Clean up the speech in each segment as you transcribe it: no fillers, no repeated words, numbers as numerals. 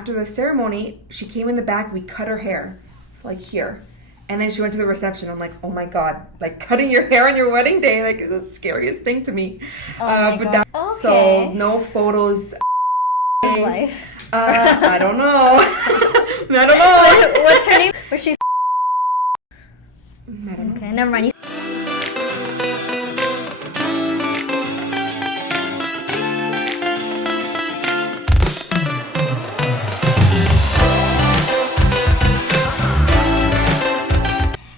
after the ceremony, she came in the back. We cut her hair, like here. And then she went to the reception. I'm like, oh my God, like cutting your hair on your wedding day, like is the scariest thing to me. Okay. So no photos. His wife. I don't know. I don't know. What's her name? Was she? I don't know. Okay, never mind.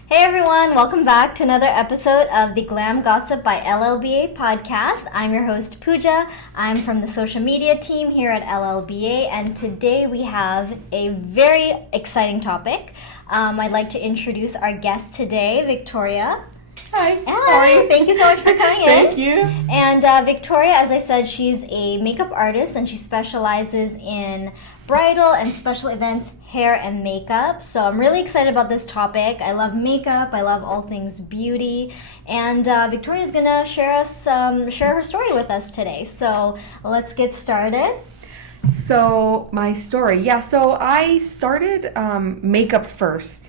Hey everyone, welcome back to another episode of the Glam Gossip by LLBA Podcast. I'm your host Puja. I'm from the social media team here at LLBA, and today we have a very exciting topic. I'd like to introduce our guest today, Victoria. Hi. Hi. Thank you so much for coming in. Thank you. And Victoria, as I said, she's a makeup artist and she specializes in bridal and special events, hair and makeup. So I'm really excited about this topic. I love makeup. I love all things beauty. And Victoria's gonna share her story with us today. So let's get started. So my story, so I started makeup first,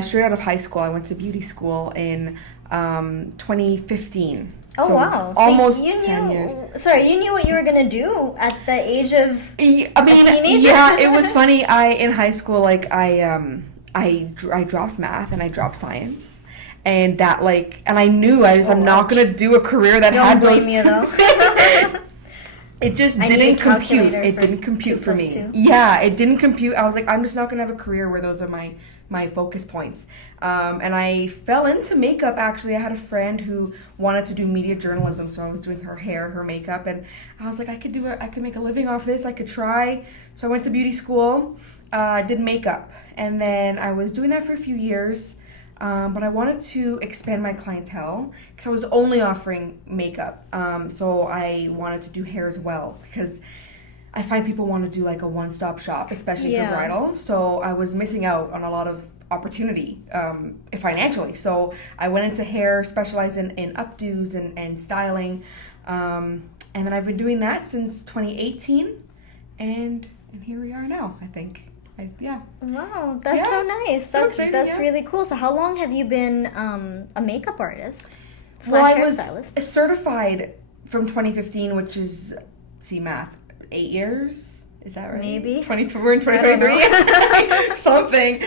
straight out of high school. I went to beauty school in 2015. Oh, so wow. Almost so you 10 knew, years. Sorry, you knew what you were going to do at the age of a teenager? Yeah, it was funny. In high school, like, I dropped math and I dropped science. And that, like, and I knew I'm not going to do a career that had those me, though. It just didn't compute. It didn't compute for me. 2 + 2. Yeah, it didn't compute. I was like, I'm just not going to have a career where those are my focus points. And I fell into makeup, actually. I had a friend who wanted to do media journalism, so I was doing her hair, her makeup, and I was like, I could make a living off this. I could try. So I went to beauty school, did makeup, and then I was doing that for a few years. But I wanted to expand my clientele because I was only offering makeup. So I wanted to do hair as well because I find people want to do like a one-stop shop, especially for bridal. So I was missing out on a lot of opportunity financially. So I went into hair, specialized in updos and styling. And then I've been doing that since 2018. And here we are now, I think. Wow, that's so nice. That's really cool. So how long have you been a makeup artist / hairstylist? I was certified from 2015, which is, math, 8 years? Is that right? Maybe. We're in 2023? Something.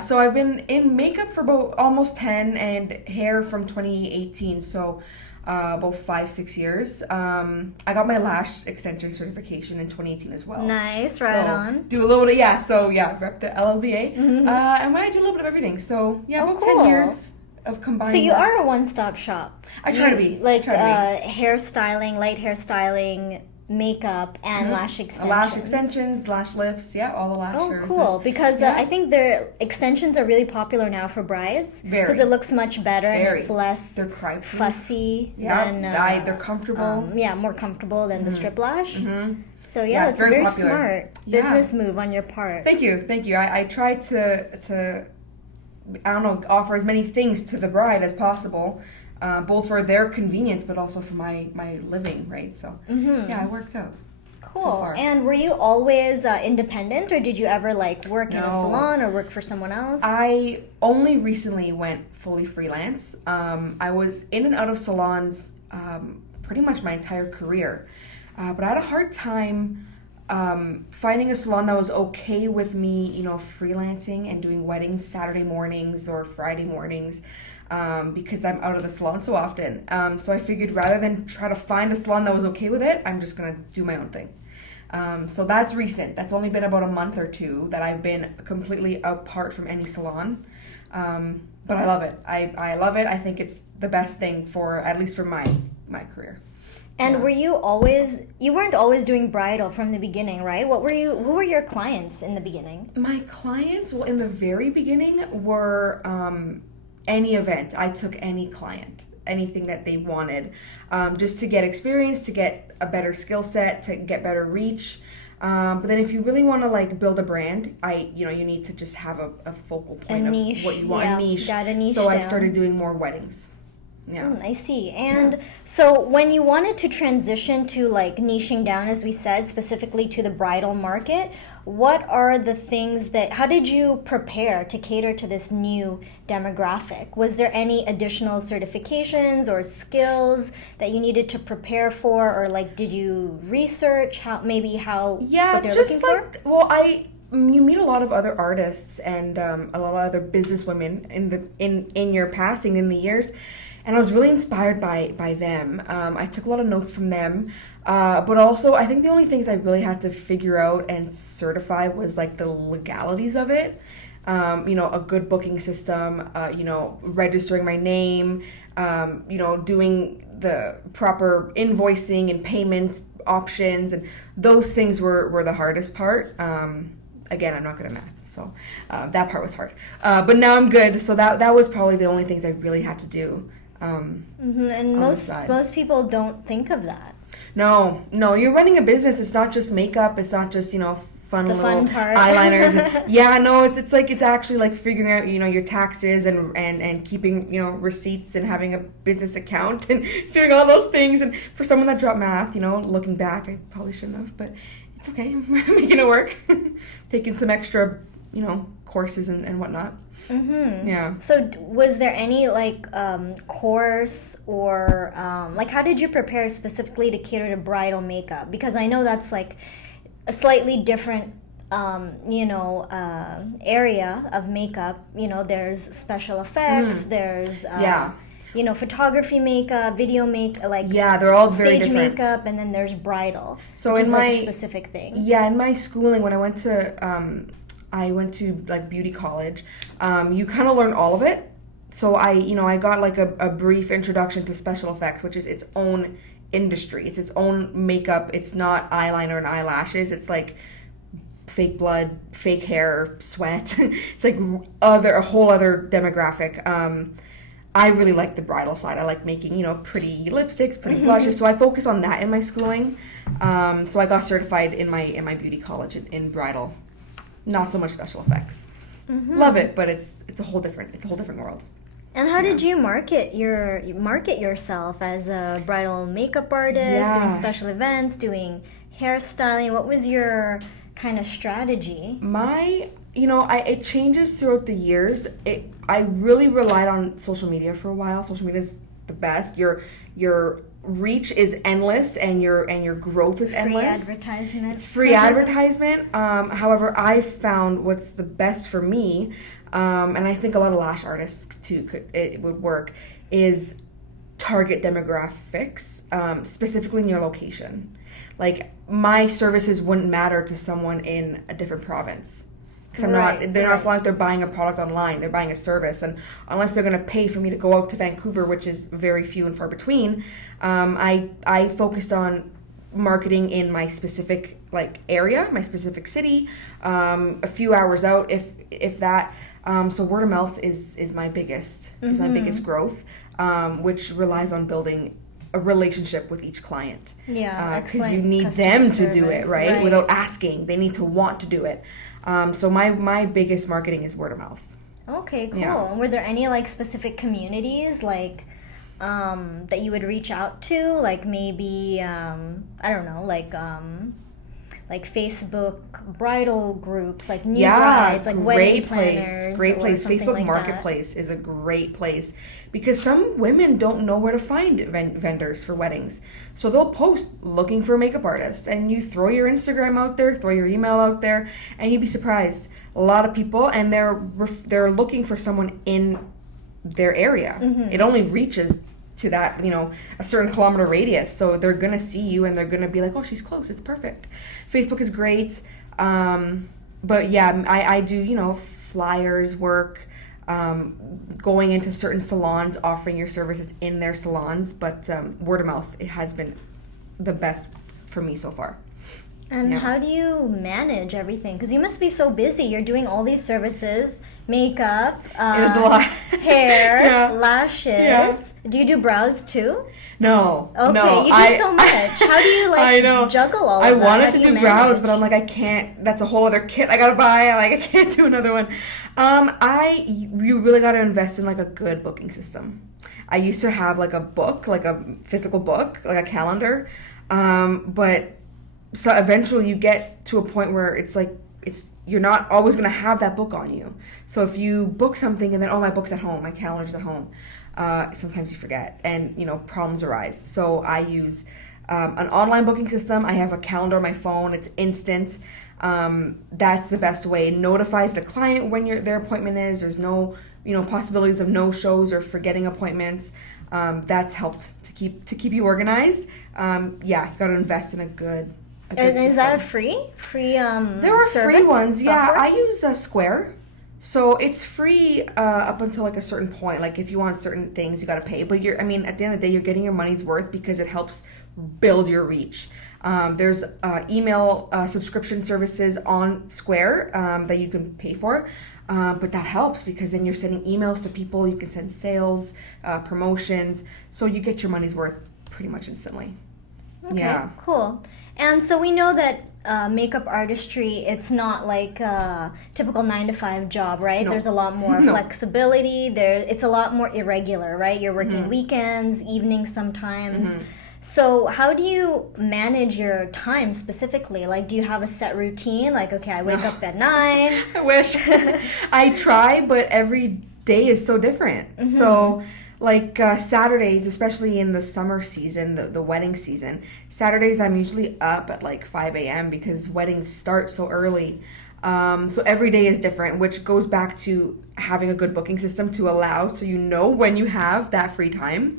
So I've been in makeup for about almost 10 and hair from 2018, so about 5-6 years. I got my lash extension certification in 2018 as well. Nice, right on. Do a little bit, rep the LLBA. And I do a little bit of everything. So about cool. 10 years of combined. So you are a one-stop shop. I try to be. Like hairstyling, light hairstyling, makeup, and lash extensions. Lash extensions, lash lifts, all the lashers. Oh, cool. Because I think their extensions are really popular now for brides. Because it looks much better and it's less fussy than... they're comfortable. More comfortable than the strip lash. So it's a very popular. Smart business move on your part. Thank you. I tried to offer as many things to the bride as possible. Both for their convenience, but also for my living, right? So, it worked out. Cool. So far. And were you always independent, or did you ever work in a salon or work for someone else? I only recently went fully freelance. I was in and out of salons pretty much my entire career, but I had a hard time finding a salon that was okay with me, freelancing and doing weddings Saturday mornings or Friday mornings. Because I'm out of the salon so often. So I figured rather than try to find a salon that was okay with it, I'm just going to do my own thing. So that's recent. That's only been about a month or two that I've been completely apart from any salon. But I love it. I love it. I think it's the best thing at least for my career. And were you weren't always doing bridal from the beginning, right? Who were your clients in the beginning? My clients, in the very beginning were... any event. I took any client, anything that they wanted, just to get experience, to get a better skill set, to get better reach. But then if you really want to build a brand, you need to just have a focal point of what you want, a niche. Got a niche so down. I started doing more weddings. Yeah. I see. And so when you wanted to transition to like niching down, as we said, specifically to the bridal market, what are the things how did you prepare to cater to this new demographic? Was there any additional certifications or skills that you needed to prepare for, or like did you research what they're looking for? You meet a lot of other artists and a lot of other businesswomen in your passing in the years, and I was really inspired by them. I took a lot of notes from them, but also I think the only things I really had to figure out and certify was like the legalities of it. A good booking system, registering my name, doing the proper invoicing and payment options, and those things were the hardest part. Again, I'm not good at math, so that part was hard. But now I'm good, so that was probably the only things I really had to do. And most people don't think of that. No, you're running a business. It's not just makeup. It's not just fun part. Eyeliners. And, it's actually like figuring out your taxes and keeping receipts and having a business account and doing all those things. And for someone that dropped math, looking back, I probably shouldn't have, but it's okay. I'm making it work. Taking some extra courses and whatnot. Yeah. So was there any course or how did you prepare specifically to cater to bridal makeup? Because I know that's like a slightly different area of makeup. There's special effects, there's photography makeup, video makeup, they're all very stage different. Makeup, and then there's bridal. So which in is my a specific thing. Yeah, in my schooling when I went to like beauty college, you kind of learn all of it. So I got like a brief introduction to special effects, which is its own industry. It's its own makeup. It's not eyeliner and eyelashes. It's like fake blood, fake hair, sweat. It's like a whole other demographic. I really like the bridal side. I like making, pretty lipsticks, pretty blushes. So I focus on that in my schooling. So I got certified in my beauty college in bridal. Not so much special effects. Love it, but it's a whole different world. And how did you market yourself as a bridal makeup artist, doing special events, doing hairstyling? What was your kind of strategy? It changes throughout the years. I really relied on social media for a while. Social media is the best. Your reach is endless, and your growth is endless. Free advertisement. It's free advertisement. However, I found what's the best for me, and I think a lot of lash artists too would work, is target demographics, specifically in your location. Like my services wouldn't matter to someone in a different province. They're not as long as they're buying a product online, they're buying a service, and unless they're going to pay for me to go out to Vancouver, which is very few and far between, I focused on marketing in my specific area, my specific city, a few hours out, if that. So word of mouth is my biggest growth, which relies on building a relationship with each client. Yeah, because you need them to do it, right? Without asking, they need to want to do it. So my biggest marketing is word of mouth. Okay, cool. Yeah. Were there any specific communities that you would reach out to? Like maybe I don't know, like Facebook bridal groups, like new brides, like wedding planners. Great place. Facebook like Marketplace is a great place because some women don't know where to find vendors for weddings. So they'll post looking for a makeup artist, and you throw your Instagram out there, throw your email out there, and you'd be surprised. A lot of people, and they're looking for someone in their area. It only reaches to that, a certain kilometer radius. So they're going to see you and they're going to be like, oh, she's close. It's perfect. Facebook is great. But yeah, I do, flyers work, going into certain salons, offering your services in their salons. But word of mouth, it has been the best for me so far. And how do you manage everything? Because you must be so busy. You're doing all these services, makeup, hair, lashes. Yeah. Do you do brows too? No. Okay, no, you do so much. How do you I know. juggle all of that? I wanted to do brows, but I'm like, I can't. That's a whole other kit I gotta buy. I can't do another one. You really gotta invest in a good booking system. I used to have like a book, like a physical book, like a calendar. But so eventually you get to a point where it's like, you're not always going to have that book on you. So if you book something and then, oh, my book's at home, my calendar's at home, sometimes you forget and, problems arise. So I use an online booking system. I have a calendar on my phone. It's instant. That's the best way. It notifies the client when their appointment is. There's no, possibilities of no shows or forgetting appointments. That's helped to keep you organized. You got to invest in a good and is that a free there are service? Free ones. Software? Yeah, I use Square. So it's free up until like a certain point. Like if you want certain things, you got to pay. But at the end of the day, you're getting your money's worth because it helps build your reach. There's email subscription services on Square that you can pay for. But that helps because then you're sending emails to people. You can send sales, promotions. So you get your money's worth pretty much instantly. Okay, yeah. Cool. And so we know that makeup artistry, it's not like a typical 9-to-5 job, right? No. There's a lot more flexibility. It's a lot more irregular, right? You're working weekends, evenings sometimes. So how do you manage your time specifically? Like, do you have a set routine? Like, okay, I wake up at 9. I wish. I try, but every day is so different. So like Saturdays, especially in the summer season, the wedding season, Saturdays I'm usually up at like 5 a.m. because weddings start so early. So every day is different, which goes back to having a good booking system to allow so you know when you have that free time.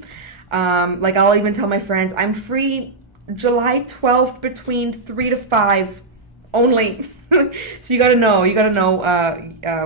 Like I'll even tell my friends, I'm free July 12th between 3 to 5 only. So you gotta know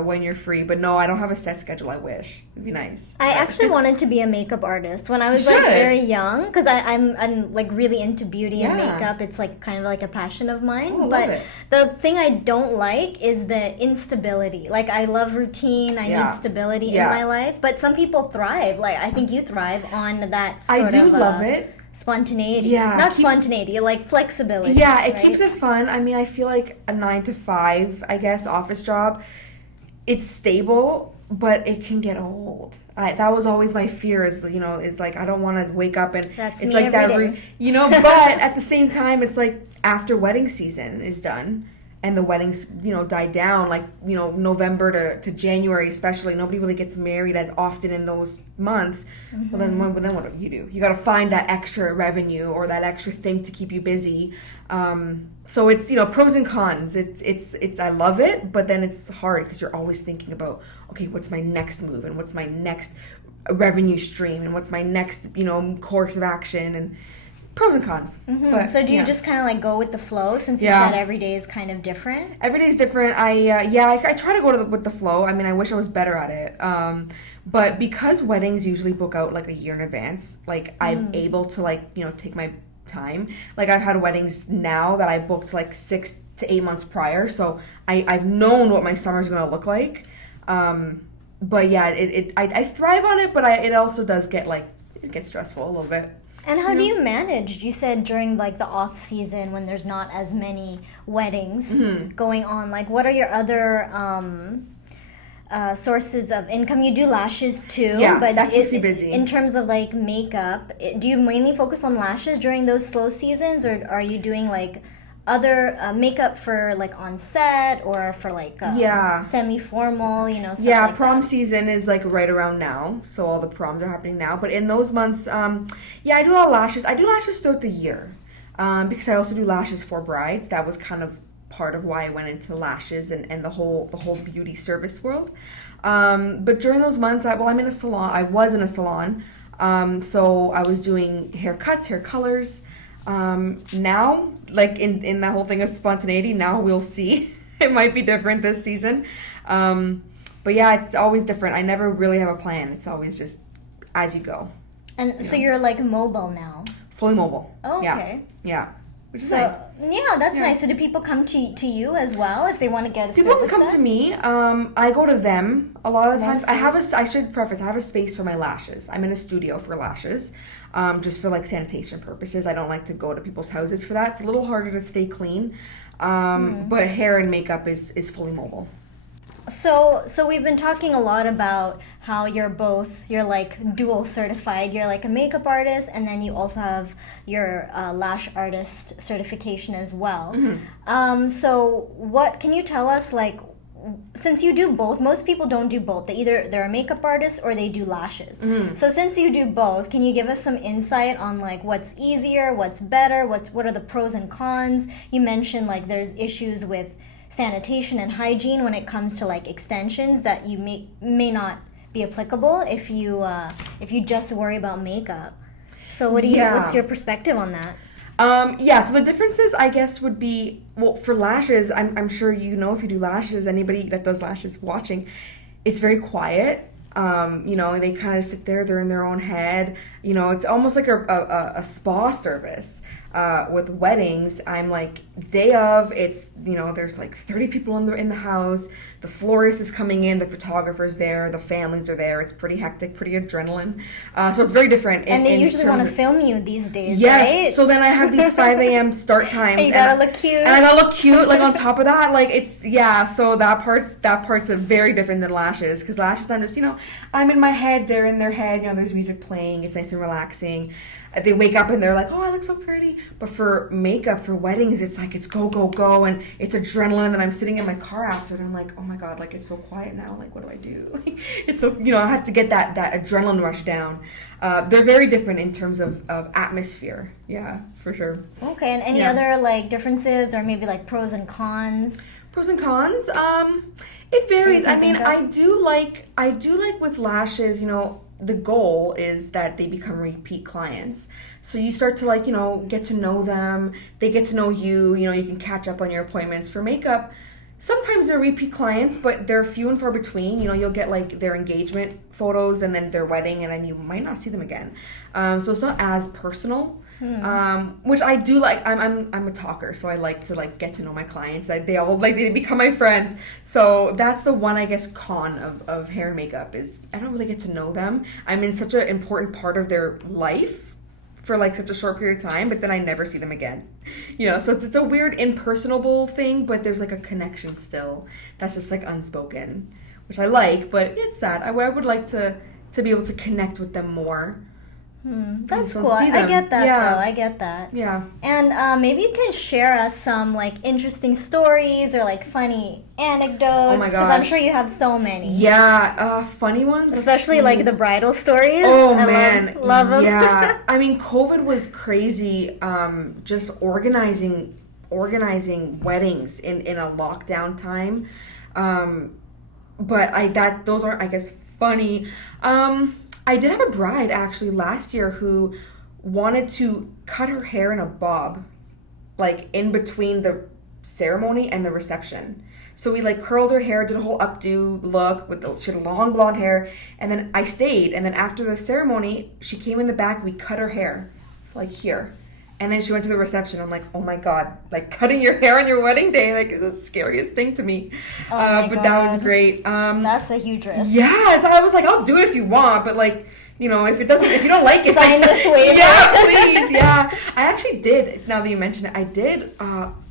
when you're free. But no, I don't have a set schedule. I wish. It'd be nice. I actually wanted to be a makeup artist when I was like very young because I'm like really into beauty and makeup. It's like kind of like a passion of mine. Oh, but love it. the thing I don't like is the instability. Like I love routine. I need stability in my life. But some people thrive. Like I think you thrive on that sort of. I do love it. Spontaneity. Yeah. Not spontaneity, like flexibility. Yeah, it right? keeps it fun. I mean, I feel like a 9 to 5, I guess, office job, it's stable, but it can get old. That was always my fear is like I don't want to wake up and That's it's me like every that, day. but at the same time, it's like after wedding season is done and the weddings, die down, like, November to January especially, nobody really gets married as often in those months. Well, then what do? You got to find that extra revenue or that extra thing to keep you busy. So it's, pros and cons. It's I love it, but then it's hard because you're always thinking about, okay, what's my next move and what's my next revenue stream and what's my next, course of action and pros and cons. But, so do you just kind of like go with the flow since you said every day is kind of different? Every day is different. I try to go with the flow. I mean, I wish I was better at it. But because weddings usually book out like a year in advance, like I'm able to like, take my time. Like I've had weddings now that I booked like 6 to 8 months prior. So I've known what my summer's going to look like. But yeah, I thrive on it, but it also does get it gets stressful a little bit. And how do you manage? You said during like the off season when there's not as many weddings going on. Like, what are your other sources of income? You do lashes too, but that keeps you busy. In terms of like makeup, do you mainly focus on lashes during those slow seasons, or are you doing like other makeup for like on set or for like semi-formal, stuff like prom that? season is like right around now, so all the proms are happening now. But in those months, I do a lot of lashes. I do lashes throughout the year because I also do lashes for brides. That was kind of part of why I went into lashes and the whole beauty service world. But during those months, I'm in a salon. I was in a salon, so I was doing haircuts, hair colors. Now, like in that whole thing of spontaneity, now we'll see. It might be different this season. But yeah, it's always different. I never really have a plan. It's always just as you go. And so you're like mobile now? Fully mobile. Oh, okay. Yeah. Which is So nice. yeah, that's nice. So do people come to you as well if they want to get a People service come done? to me. I go to them a lot of the times. Mostly? I should preface, I have a space for my lashes. I'm in a studio for lashes, just for like sanitation purposes. I don't like to go to people's houses for that. It's a little harder to stay clean. But hair and makeup is fully mobile. So we've been talking a lot about how you're like dual certified. You're like a makeup artist, and then you also have your lash artist certification as well. So what can you tell us, like, since you do both, most people don't do both. They're a makeup artist or they do lashes. So since you do both, can you give us some insight on like what's easier, what's better, what are the pros and cons? You mentioned like there's issues with sanitation and hygiene when it comes to like extensions that you may not be applicable if you just worry about makeup. So what's your perspective on that? So the differences, I guess, would be, well, for lashes, I'm sure you know, if you do lashes, anybody that does lashes watching, it's very quiet. They kind of sit there, they're in their own head. It's almost like a spa service. With weddings, I'm like, day of, it's, there's like 30 people in the house, the florist is coming in, the photographer's there, the families are there, it's pretty hectic, pretty adrenaline, so it's very different. And they usually want to film you these days, yes, right? So then I have these 5 a.m. start times. And you gotta look cute. And I gotta look cute, like on top of that, like it's, so that part's a very different than lashes, because lashes, I'm just, I'm in my head, they're in their head, there's music playing, it's nice and relaxing. They wake up and they're like, oh, I look so pretty. But for makeup, for weddings, it's like, it's go, go, go. And it's adrenaline. And I'm sitting in my car after and I'm like, oh my God, like it's so quiet now. Like, what do I do? Like, it's so, I have to get that adrenaline rush down. They're very different in terms of atmosphere. Yeah, for sure. Okay, and any other like differences or maybe like pros and cons? Pros and cons? It varies. I mean, I do like with lashes, the goal is that they become repeat clients. So you start to like, get to know them. They get to know you. You can catch up on your appointments. For makeup, sometimes they're repeat clients, but they're few and far between. You'll get like their engagement photos and then their wedding, and then you might not see them again. So it's not as personal. Which I do like. I'm a talker, so I like to like get to know my clients. They become my friends. So that's the one, I guess, con of hair and makeup is I don't really get to know them. I'm in such an important part of their life for like such a short period of time, but then I never see them again. So it's a weird impersonable thing, but there's like a connection still that's just like unspoken, which I like, but it's sad. I would like to be able to connect with them more. That's cool. I get that though. I get that. Yeah. And maybe you can share us some like interesting stories or like funny anecdotes. Oh my gosh. Because I'm sure you have so many. Yeah, funny ones. Especially like the bridal stories. Oh I man, love them. Yeah. I mean, COVID was crazy. Just organizing weddings in a lockdown time. But those aren't, I guess, funny. I did have a bride actually last year who wanted to cut her hair in a bob, like in between the ceremony and the reception. So we like curled her hair, did a whole updo look she had long blonde hair, and then I stayed. And then after the ceremony, she came in the back. We cut her hair, like here. And then she went to the reception. I'm like, oh my God, like cutting your hair on your wedding day, like it's the scariest thing to me. But God. That was great. That's a huge risk. Yeah, so I was like, I'll do it if you want, but like, if you don't like it, sign this waiver. Yeah, please, yeah. I actually did, now that you mention it, I did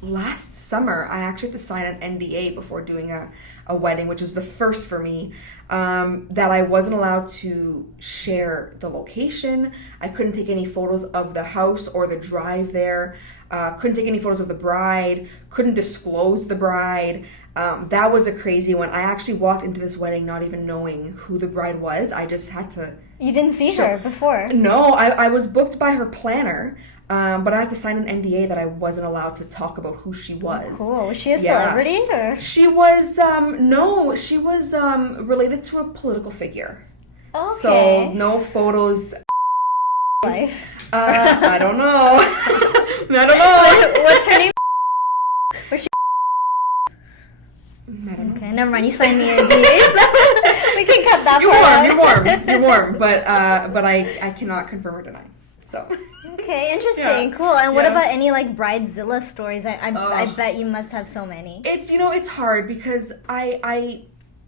last summer, I actually had to sign an NDA before doing a wedding, which was the first for me, that I wasn't allowed to share the location. I couldn't take any photos of the house or the drive there. Couldn't take any photos of the bride. Couldn't disclose the bride. That was a crazy one. I actually walked into this wedding not even knowing who the bride was. I just had to... You didn't see her before? No, I was booked by her planner. But I had to sign an NDA that I wasn't allowed to talk about who she was. Cool. Was she a celebrity? Or? She was, no, she was related to a political figure. Okay. So, no photos. Life. I don't know. I don't know. What's her name? Was she? I don't know. Okay, never mind. You signed the NDA. We can cut that part out. You're warm. But I cannot confirm or deny. So... Okay, interesting, cool. And what about any like bridezilla stories? I bet you must have so many. It's it's hard because I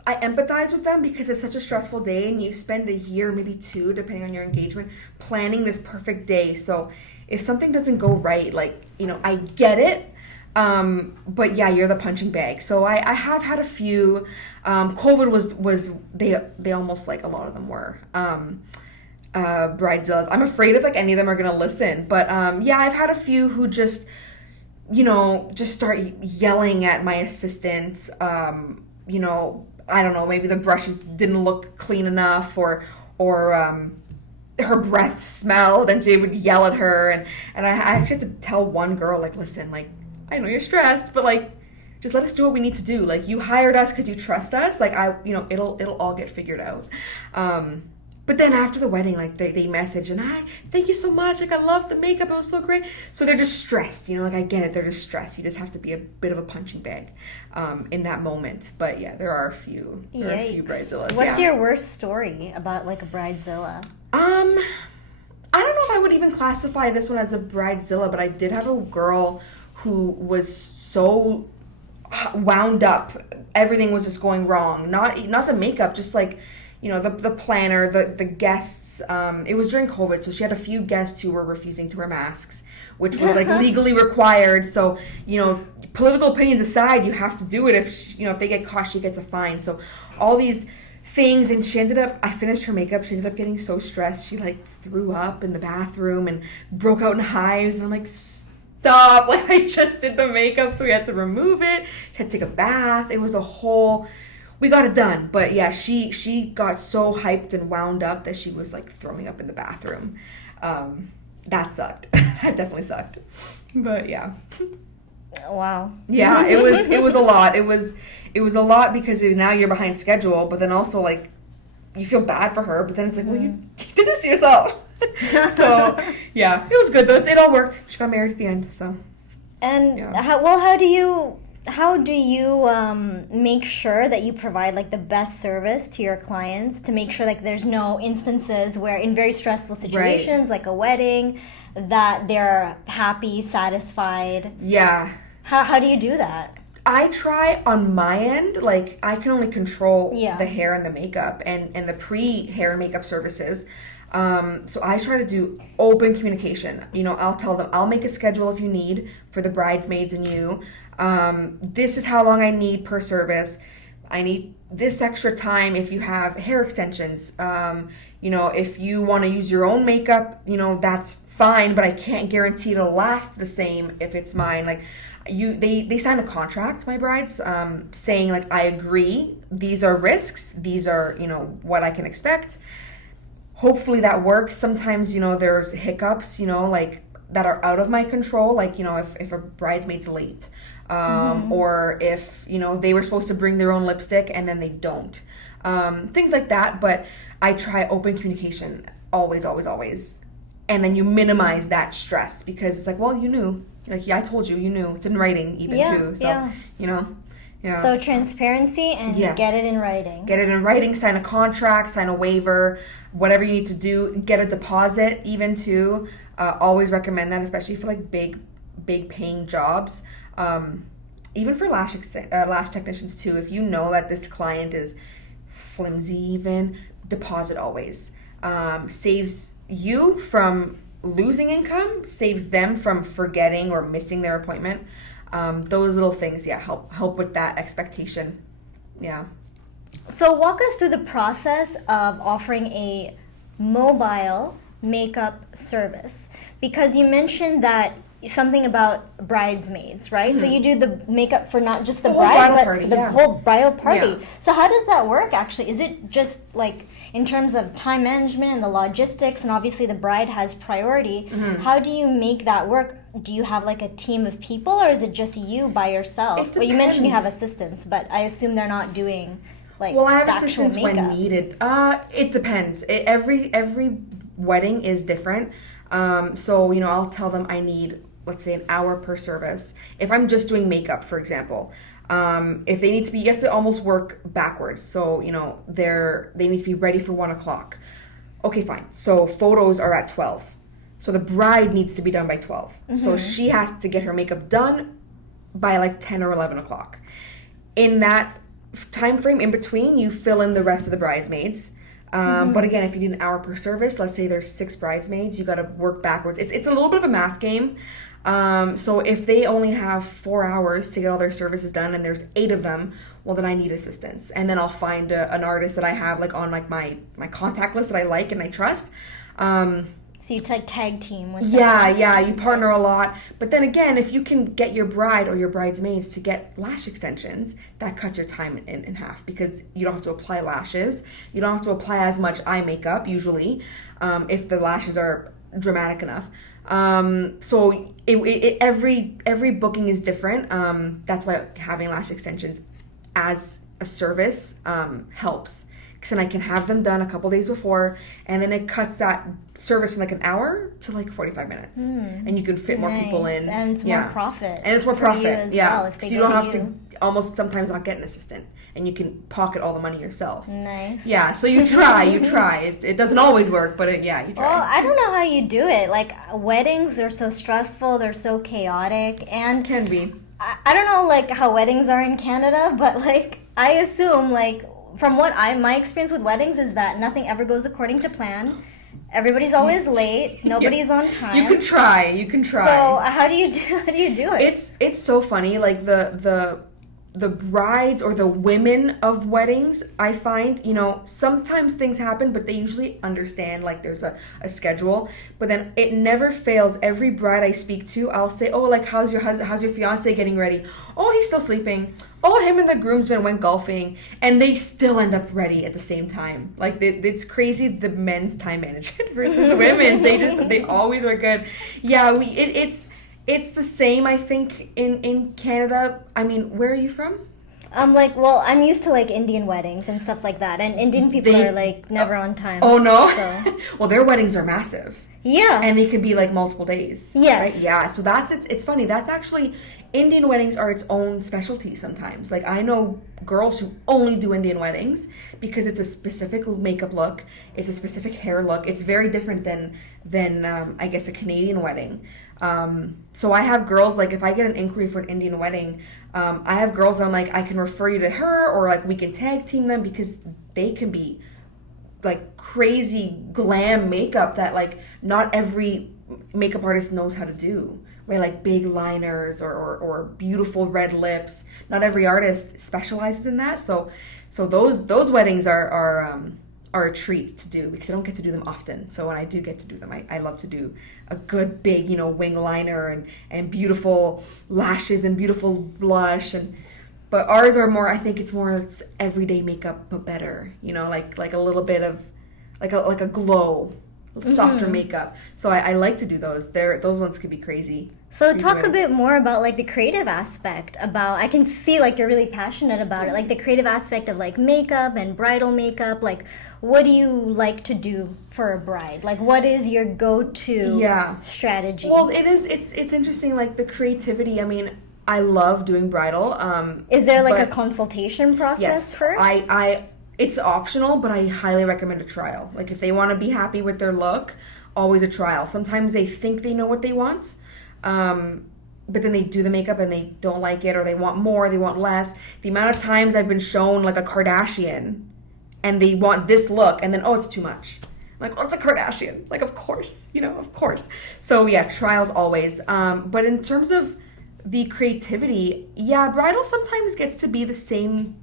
empathize with them because it's such a stressful day and you spend a year, maybe 2, depending on your engagement, planning this perfect day. So if something doesn't go right, like I get it, But yeah, you're the punching bag. So I have had a few. COVID was they almost like a lot of them were. Bridezillas. I'm afraid if like any of them are gonna listen, but yeah, I've had a few who just, just start yelling at my assistant. I don't know, maybe the brushes didn't look clean enough, or her breath smelled, and they would yell at her, and I actually had to tell one girl, like, listen, like, I know you're stressed, but like, just let us do what we need to do. Like, you hired us because you trust us. Like, it'll all get figured out. But then after the wedding, like, they message, and thank you so much. Like, I love the makeup. It was so great. So they're just stressed, like, I get it. They're just stressed. You just have to be a bit of a punching bag in that moment. But yeah, there are a few bridezillas. What's your worst story about, like, a bridezilla? I don't know if I would even classify this one as a bridezilla, but I did have a girl who was so wound up. Everything was just going wrong. Not the makeup, just like, the planner, the guests. It was during COVID, so she had a few guests who were refusing to wear masks, which was like legally required. So, political opinions aside, you have to do it. If they get caught, she gets a fine. So all these things, and I finished her makeup. She ended up getting so stressed. She like threw up in the bathroom and broke out in hives. And I'm like, stop. Like, I just did the makeup, so we had to remove it. She had to take a bath. It was we got it done. But yeah, she got so hyped and wound up that she was like throwing up in the bathroom. That sucked. That definitely sucked. But yeah. Wow. Yeah, it was a lot. It was a lot because now you're behind schedule, but then also like you feel bad for her, but then it's like, well, you did this to yourself. So yeah, it was good though. It all worked. She got married at the end. So. And yeah. How do you make sure that you provide like the best service to your clients to make sure like there's no instances where in very stressful situations, like a wedding, that they're happy, satisfied? Yeah. How do you do that? I try on my end, like I can only control the hair and the makeup and the pre-hair and makeup services. So I try to do open communication. I'll tell them, I'll make a schedule if you need for the bridesmaids and you. This is how long I need per service. I need this extra time if you have hair extensions. If you want to use your own makeup, that's fine, but I can't guarantee it'll last the same if it's mine. Like, they sign a contract, my brides, saying like, I agree, these are risks, these are, what I can expect. Hopefully that works. Sometimes, there's hiccups, like that are out of my control. Like, if a bridesmaid's late, or if, they were supposed to bring their own lipstick and then they don't. Things like that. But I try open communication always, always, always. And then you minimize that stress because it's like, well, you knew. Like, yeah, I told you, you knew. It's in writing even too. So, Yeah. So transparency and get it in writing. Get it in writing, sign a contract, sign a waiver, whatever you need to do. Get a deposit even too. Always recommend that, especially for like big paying jobs. Even for lash technicians too. If you know that this client is flimsy even, deposit always. Saves you from losing income, saves them from forgetting or missing their appointment. Those little things, help with that expectation. Yeah. So walk us through the process of offering a mobile makeup service, because you mentioned that something about bridesmaids, right? Mm-hmm. So you do the makeup for not just the bride, but party, for the whole bridal party. Yeah. So how does that work actually? Is it just like in terms of time management and the logistics, and obviously the bride has priority, how do you make that work? Do you have like a team of people, or is it just you by yourself? Well, you mentioned you have assistants, but I assume they're not doing like I have assistants when needed. It depends. Every wedding is different. So, I'll tell them I need, let's say, an hour per service. If I'm just doing makeup, for example, if they need to be, you have to almost work backwards. So, they need to be ready for 1:00. Okay, fine. So photos are at 12. So the bride needs to be done by 12. Mm-hmm. So she has to get her makeup done by like 10 or 11 o'clock. In that time frame in between, you fill in the rest of the bridesmaids. But again, if you need an hour per service, let's say there's 6 bridesmaids, you got to work backwards. It's a little bit of a math game. So if they only have 4 hours to get all their services done and there's 8 of them, well, then I need assistance. And then I'll find an artist that I have like on like my contact list that I like and I trust. So you tag team with Yeah, you partner a lot. But then again, if you can get your bride or your bridesmaids to get lash extensions, that cuts your time in half because you don't have to apply lashes. You don't have to apply as much eye makeup usually if the lashes are dramatic enough. So every booking is different. That's why having lash extensions as a service helps. Because then I can have them done a couple days before, and then it cuts that service from like an hour to like 45 minutes, and you can fit more people in, and it's more profit. And it's more for profit, you as well, if they you go don't to have to almost sometimes not get an assistant, and you can pocket all the money yourself. Nice. Yeah, so you try. It doesn't always work, but you try. Well, I don't know how you do it. Like weddings, they're so stressful, they're so chaotic, and Can be. I don't know like how weddings are in Canada, but like I assume like from what my experience with weddings is that nothing ever goes according to plan. Everybody's always late. Nobody's on time. You can try. So how do you do it? It's so funny. Like the brides or the women of weddings, I find, sometimes things happen, but they usually understand, like, there's a schedule. But then it never fails. Every bride I speak to, I'll say, oh, like, how's your fiance getting ready? Oh, he's still sleeping. Oh, him and the groomsmen went golfing. And they still end up ready at the same time. Like, it's crazy, the men's time management versus women's. They always are good. Yeah, it's the same, I think, in Canada. I mean, where are you from? I'm used to like Indian weddings and stuff like that, and Indian people are like never on time. Oh no! So. Well, their weddings are massive. Yeah. And they could be like multiple days. Yes. Right? Yeah. So it's funny. That's actually, Indian weddings are its own specialty sometimes. Like I know girls who only do Indian weddings because it's a specific makeup look, it's a specific hair look. It's very different than I guess a Canadian wedding. So I have girls, like if I get an inquiry for an Indian wedding, I have girls that I'm like, I can refer you to her, or like we can tag team them because they can be like crazy glam makeup that like not every makeup artist knows how to do. Right? Like big liners or beautiful red lips. Not every artist specializes in that. So those weddings are a treat to do because I don't get to do them often. So when I do get to do them, I love to do a good big, wing liner and beautiful lashes and beautiful blush. But ours are more, I think it's more everyday makeup, but better, like a little bit of, like a glow, softer makeup. So I like to do those. Those ones could be crazy. So talk a bit more about like the creative aspect I can see like you're really passionate about it, like the creative aspect of like makeup and bridal makeup. Like what do you like to do for a bride? Like what is your go-to strategy? Well, it's interesting, like the creativity. I mean, I love doing bridal. Is there like a consultation process first? It's optional, but I highly recommend a trial. Like if they want to be happy with their look, always a trial. Sometimes they think they know what they want, but then they do the makeup and they don't like it, or they want more, they want less. The amount of times I've been shown like a Kardashian and they want this look and then, oh, it's too much. I'm like, oh, it's a Kardashian. Like, of course, of course. So yeah, trials always. But in terms of the creativity, bridal sometimes gets to be the same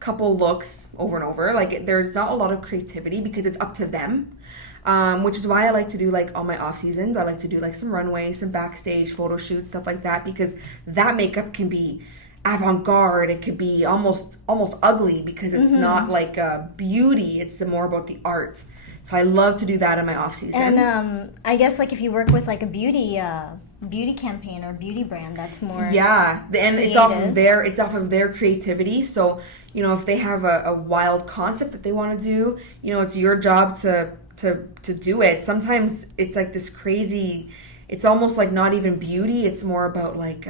couple looks over and over. Like there's not a lot of creativity because it's up to them, which is why I like to do like on my off seasons, I like to do like some runways, some backstage photo shoots, stuff like that, because that makeup can be avant-garde. It could be almost ugly because it's not like beauty, it's more about the art. So I love to do that in my off season. And I guess like if you work with like a beauty campaign or beauty brand, that's more and creative. it's off of their creativity. So if they have a wild concept that they want to do, it's your job to do it. Sometimes it's like this crazy, it's almost like not even beauty, it's more about like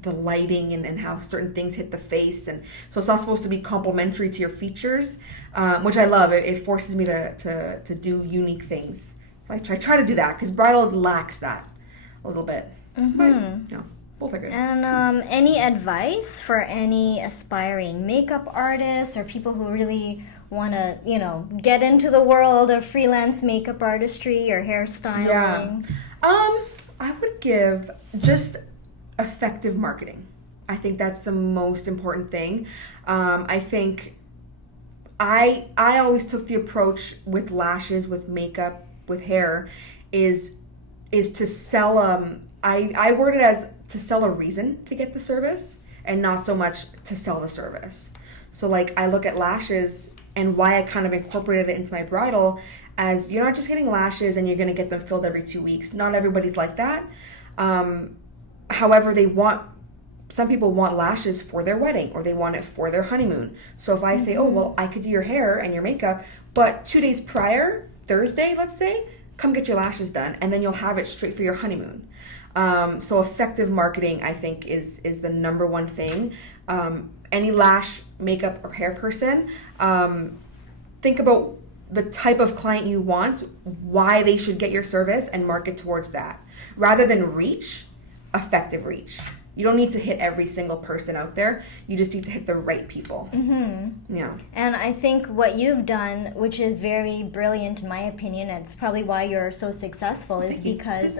the lighting and how certain things hit the face, and so it's not supposed to be complementary to your features, which I love. It forces me to do unique things. I try to do that because bridal lacks that a little bit. But both are good. And any advice for any aspiring makeup artists or people who really want to, get into the world of freelance makeup artistry or hairstyling? I would give just effective marketing. I think that's the most important thing. I think I always took the approach with lashes, with makeup, with hair, is to sell. I word it as to sell a reason to get the service, and not so much to sell the service. So like I look at lashes and why I kind of incorporated it into my bridal as you're not just getting lashes and you're going to get them filled every 2 weeks. Not everybody's like that. However, some people want lashes for their wedding or they want it for their honeymoon. So if I say, oh, well, I could do your hair and your makeup, but 2 days prior, Thursday, let's say, come get your lashes done, and then you'll have it straight for your honeymoon. So effective marketing, I think, is the number one thing. Any lash, makeup, or hair person, think about the type of client you want, why they should get your service, and market towards that. Rather than reach, effective reach. You don't need to hit every single person out there. You just need to hit the right people. Mm-hmm. Yeah. And I think what you've done, which is very brilliant in my opinion, and it's probably why you're so successful, is because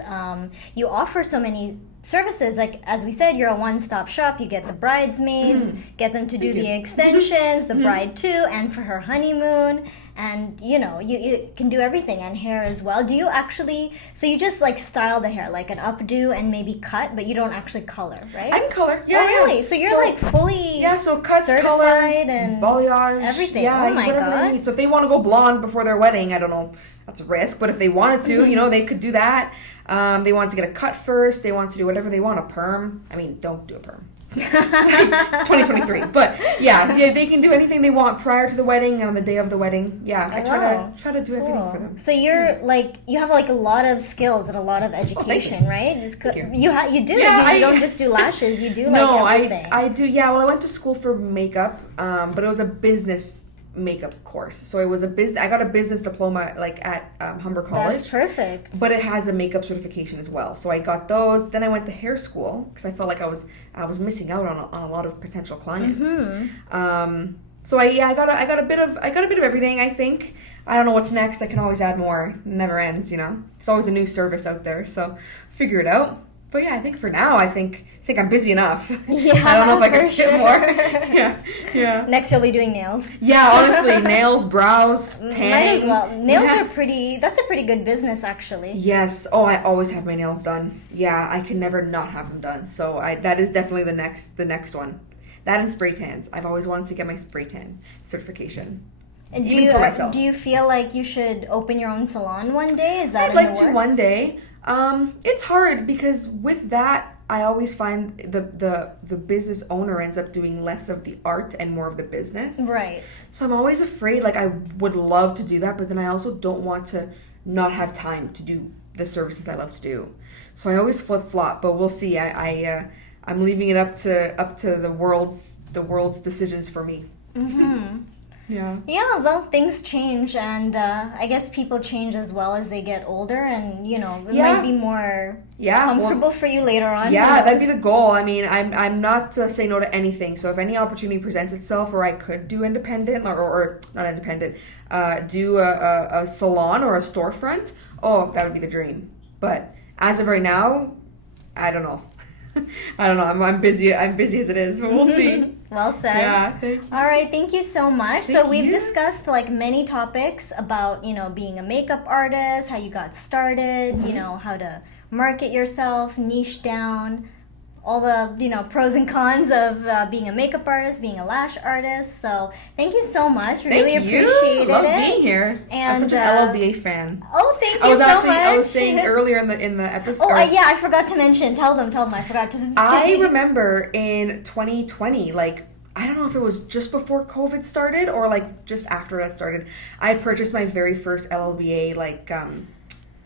you offer so many services. Like, as we said, you're a one-stop shop. You get the bridesmaids, get them to do the extensions, the bride too, and for her honeymoon. And, you know, you can do everything, and hair as well. Do you actually, so you just like style the hair, like an updo and maybe cut, but you don't actually color, right? I can color, yeah. Oh, really? So you're like fully so cuts, certified colors, and balayage. everything. Yeah, oh my whatever God. they need. So if they want to go blonde before their wedding, I don't know, that's a risk, but if they wanted to, you know, they could do that. They want to get a cut first. They want to do whatever they want, a perm. I mean, don't do a perm. 2023, but yeah, they can do anything they want prior to the wedding and on the day of the wedding. Yeah, I try to do everything for them. So you're like, you have like a lot of skills and a lot of education, right? It's you do. Yeah, you don't just do lashes. You do everything. I do. Yeah, well, I went to school for makeup, but it was a business makeup course. So it was I got a business diploma like at Humber College. That's perfect. But it has a makeup certification as well. So I got those. Then I went to hair school because I felt like I was missing out on a lot of potential clients. So I got a bit of everything, I think. I don't know what's next. I can always add more. It never ends, you know. It's always a new service out there. So figure it out. But yeah, I think for now, I think I'm busy enough. Yeah, I don't know if I can sure. fit more. Yeah. Next, you'll be doing nails. Yeah, honestly, nails, brows, tanning. Might as well. Nails are that's a pretty good business, actually. Yes. Oh, I always have my nails done. Yeah, I can never not have them done. So that is definitely the next one. That and spray tans. I've always wanted to get my spray tan certification. And for myself. Do you feel like you should open your own salon one day? Is that I'd like to one day. It's hard because with that, I always find the business owner ends up doing less of the art and more of the business. Right. So I'm always afraid, like I would love to do that, but then I also don't want to not have time to do the services I love to do. So I always flip-flop, but we'll see. I'm leaving it up to the world's decisions for me. Mm-hmm. Yeah. Yeah, well, things change, and I guess people change as well as they get older, and you know, it might be more comfortable for you later on. Yeah, that'd be the goal. I mean, I'm not saying no to anything. So if any opportunity presents itself, where I could do independent or not independent, do a salon or a storefront, that would be the dream. But as of right now, I don't know. I'm busy. I'm busy as it is, but we'll see. Well said. Yeah. All right. Thank you so much. Thank so we've you. discussed like many topics about, you know, being a makeup artist, how you got started, you know, how to market yourself, niche down, all the, you know, pros and cons of being a makeup artist, being a lash artist. So thank you so much. Really appreciated Love it. being here. And I'm such an LLBA fan. Oh, thank you so much. I was saying earlier in the episode. Oh, yeah, I forgot to mention. Tell them. I forgot to say. I remember in 2020, like, I don't know if it was just before COVID started or like just after that started, I had purchased my very first LLBA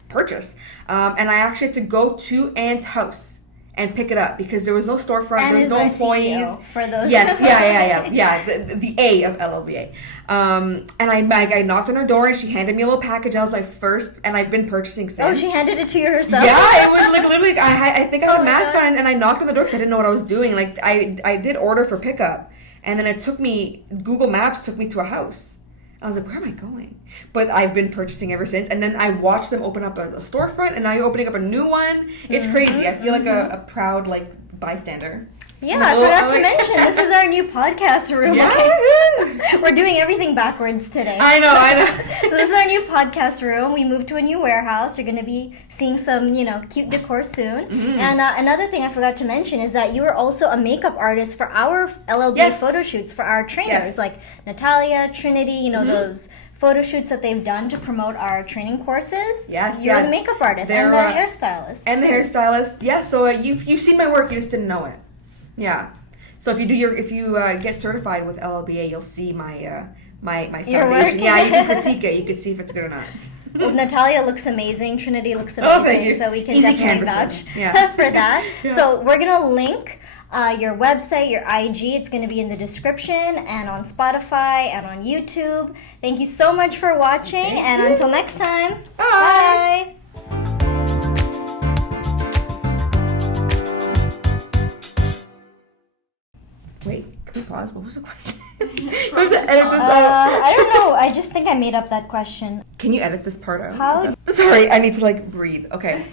purchase. And I actually had to go to Anne's house and pick it up because there was no storefront, there was no employees. CEO for those. Yes, yeah, the A of LLBA. And I knocked on her door and she handed me a little package. That was my first, and I've been purchasing since. Oh, she handed it to you herself? Yeah, it was like literally, I think I had a mask on and I knocked on the door because I didn't know what I was doing. Like I did order for pickup, and then Google Maps took me to a house. I was like, where am I going? But I've been purchasing ever since. And then I watched them open up a storefront, and now you're opening up a new one. It's crazy. I feel like a proud, like, bystander. Yeah, I forgot to mention, this is our new podcast room. Yeah. Okay? We're doing everything backwards today. I know. So this is our new podcast room. We moved to a new warehouse. You're going to be seeing some, cute decor soon. Mm-hmm. And another thing I forgot to mention is that you were also a makeup artist for our LLBA Yes. photo shoots for our trainers, Yes. like Natalia, Trinity, those photo shoots that they've done to promote our training courses. Yes, You're yeah. the makeup artist They're, and the hairstylist. And the too. hairstylist. Yeah, so you've seen my work, you just didn't know it. Yeah. So if you get certified with LLBA, you'll see my foundation. Your work? Yeah, you can critique it. You can see if it's good or not. Well, Natalia looks amazing. Trinity looks Oh, amazing. thank you. So we can Easy definitely canvases. vouch Yeah. for that. Yeah. So we're gonna link your website, your IG. It's gonna be in the description and on Spotify and on YouTube. Thank you so much for watching, and until next time, Bye. bye. Wait, can we pause? What was the question? I have to edit this out. I don't know. I just think I made up that question. Can you edit this part out? How- Sorry, I need to breathe. Okay.